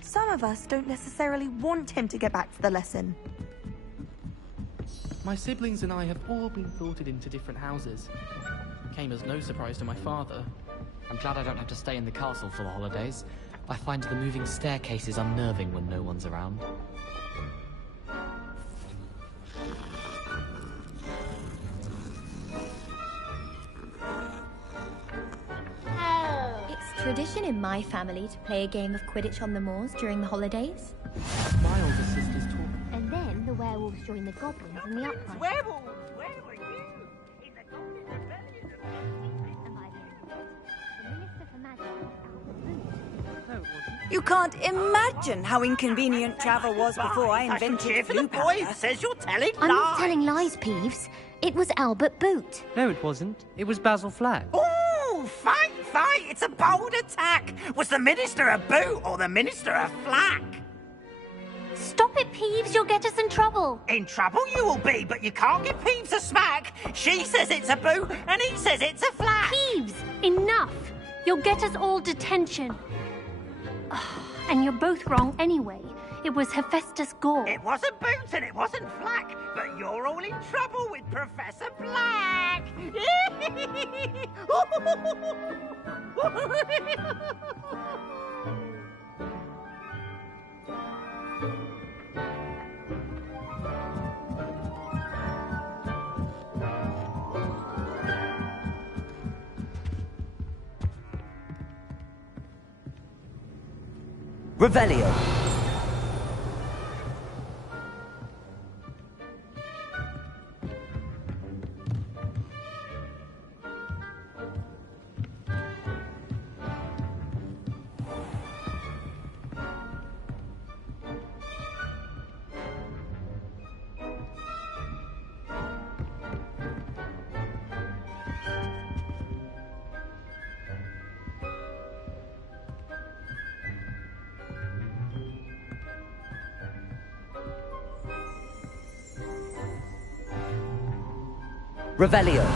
Some of us don't necessarily want him to get back to the lesson. My siblings and I have all been thwarted into different houses. Came as no surprise to my father. I'm glad I don't have to stay in the castle for the holidays. I find the moving staircases unnerving when no one's around. It's tradition in my family to play a game of Quidditch on the moors during the holidays. My older sisters talk. And then the werewolves join the goblins in the uprising. Werewolves! Where were you? In the Goblin Rebellion And by the end of it, the Minister for Magic was Albert Boot. No, it wasn't. You can't imagine how inconvenient travel was before I invented blue powder. Says you're telling I'm not telling lies, Peeves. It was Albert Boot. No, it wasn't. It was Basil Flack. Oh, fight! It's a bold attack! Was the Minister a boot or the Minister a flack? Stop it, Peeves. You'll get us in trouble. In trouble you will be, but you can't give Peeves a smack. She says it's a boot, and he says it's a flack. Peeves, enough. You'll get us all detention. And you're both wrong anyway. It was Hephaestus Gore. It wasn't boot and it wasn't flack, but you're all in trouble with Professor Black. Revelio. Revelio.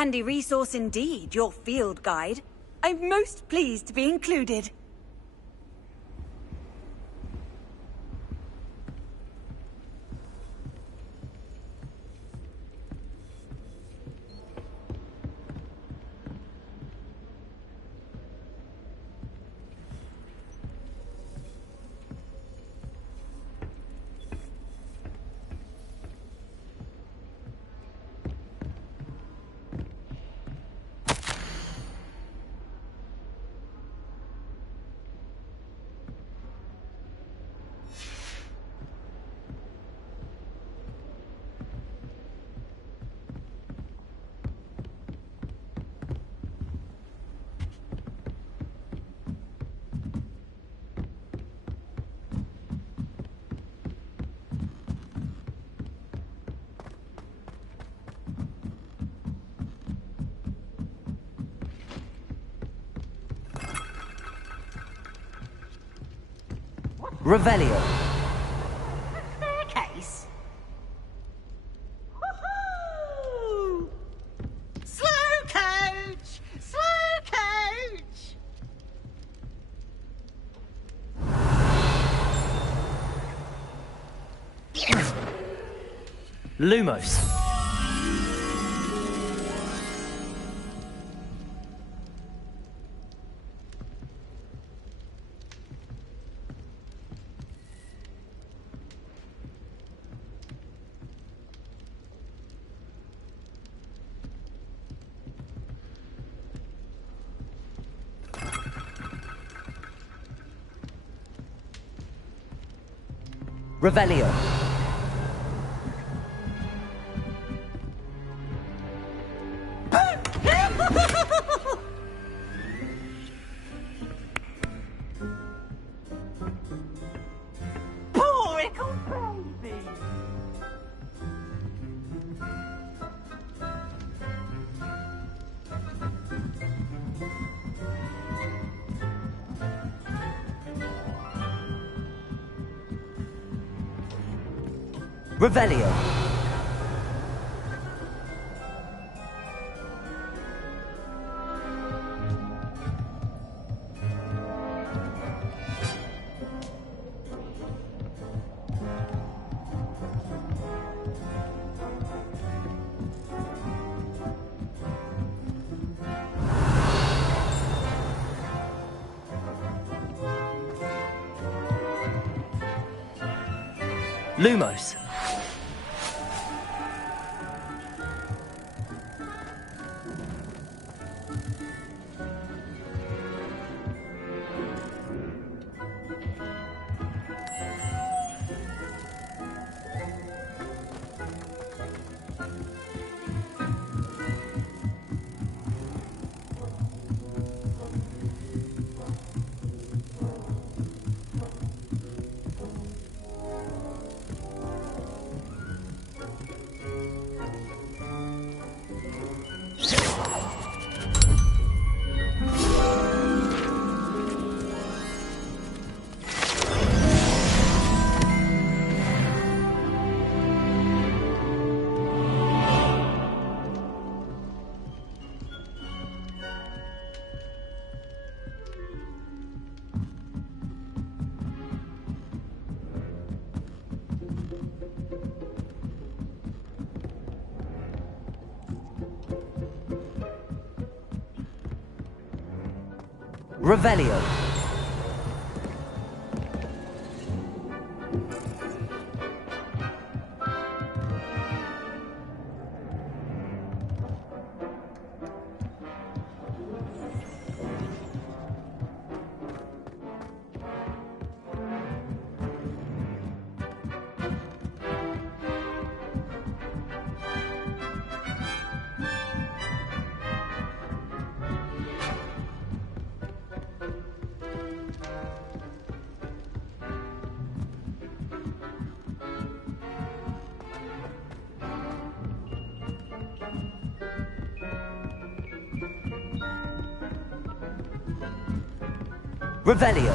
Handy resource indeed, your field guide. I'm most pleased to be included. Revelio. Staircase? Woohoo! Slow coach! Slow coach! Lumos. Revelio. Poor little baby! Revelio. Lumos. Revelio. Revelio.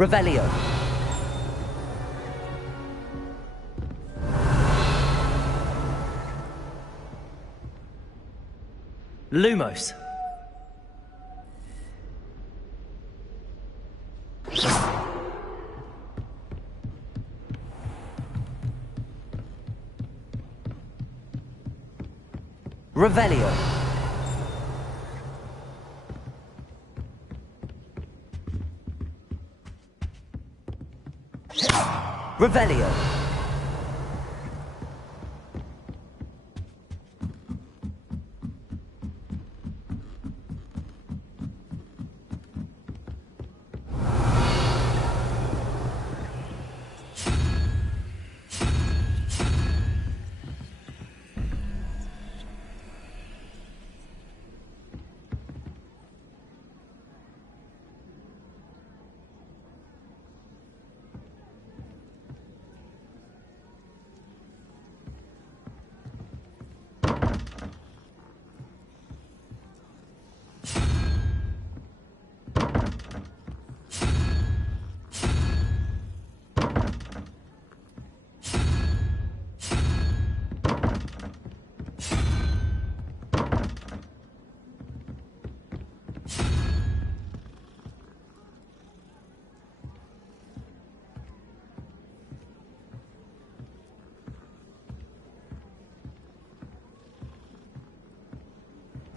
Revelio. Lumos. Revelio. Revelio.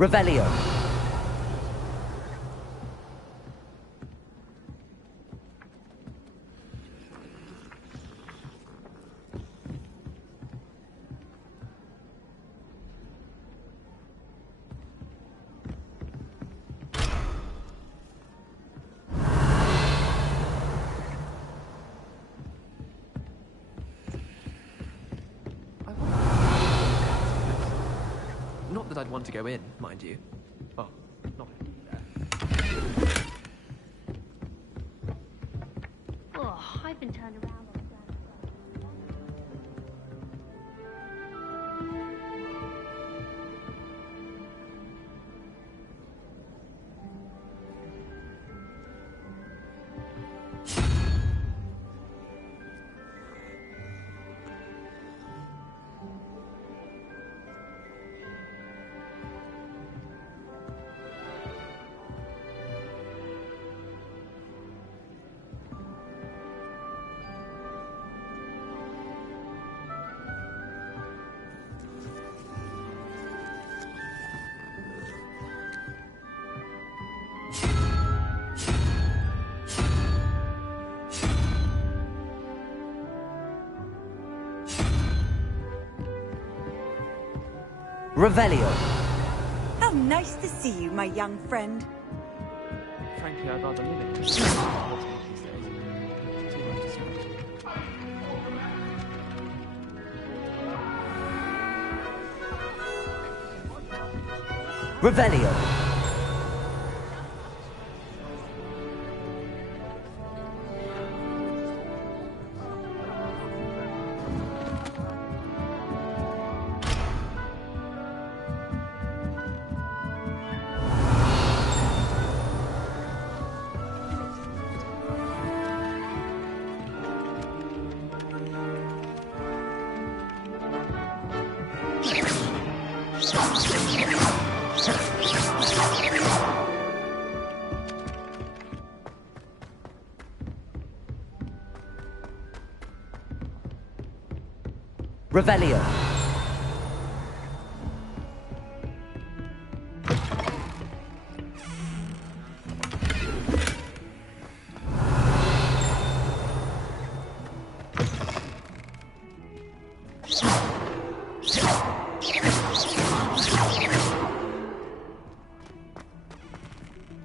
Revelio. Not that I'd want to go in, mind you. Oh, not there. Oh, I've been turned around on the ground. Revelio. How nice to see you, my young friend. Frankly, I'd rather live in these days. Too much distraction. Revelio. Revelio.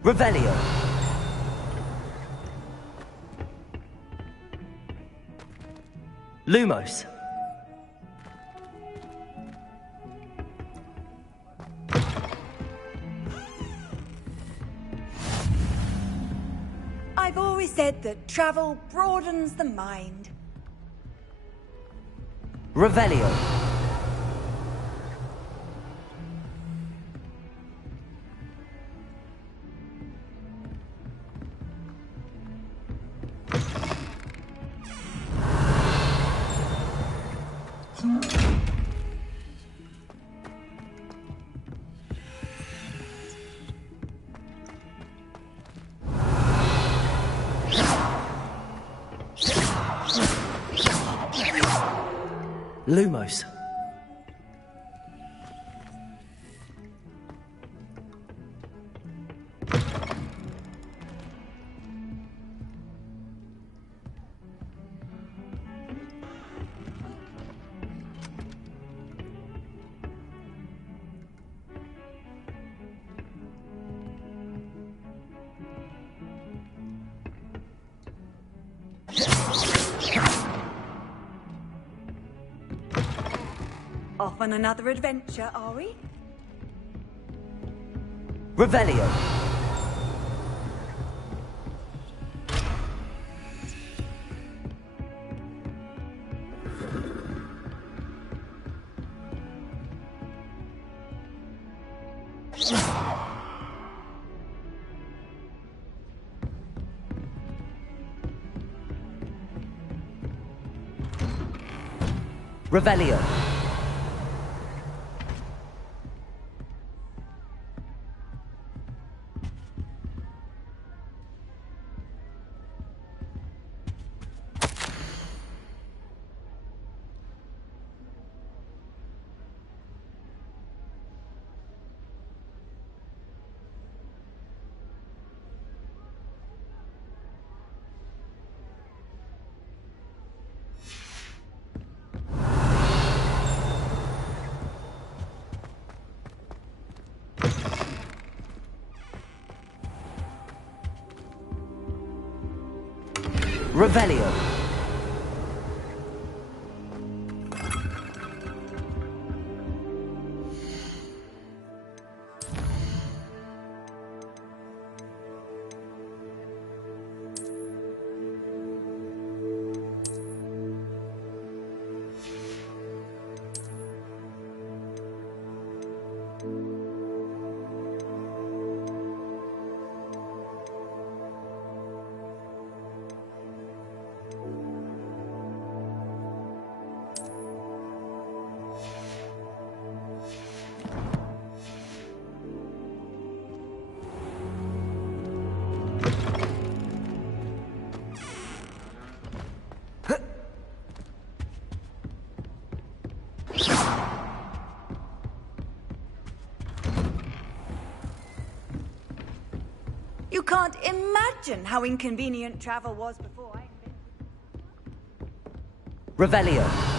Revelio. Lumos. I've always said that travel broadens the mind. Revelio. Lumos. Off on another adventure, are we? Revelio. Revelio. Revelio. You can't imagine how inconvenient travel was before I invented... Revelio.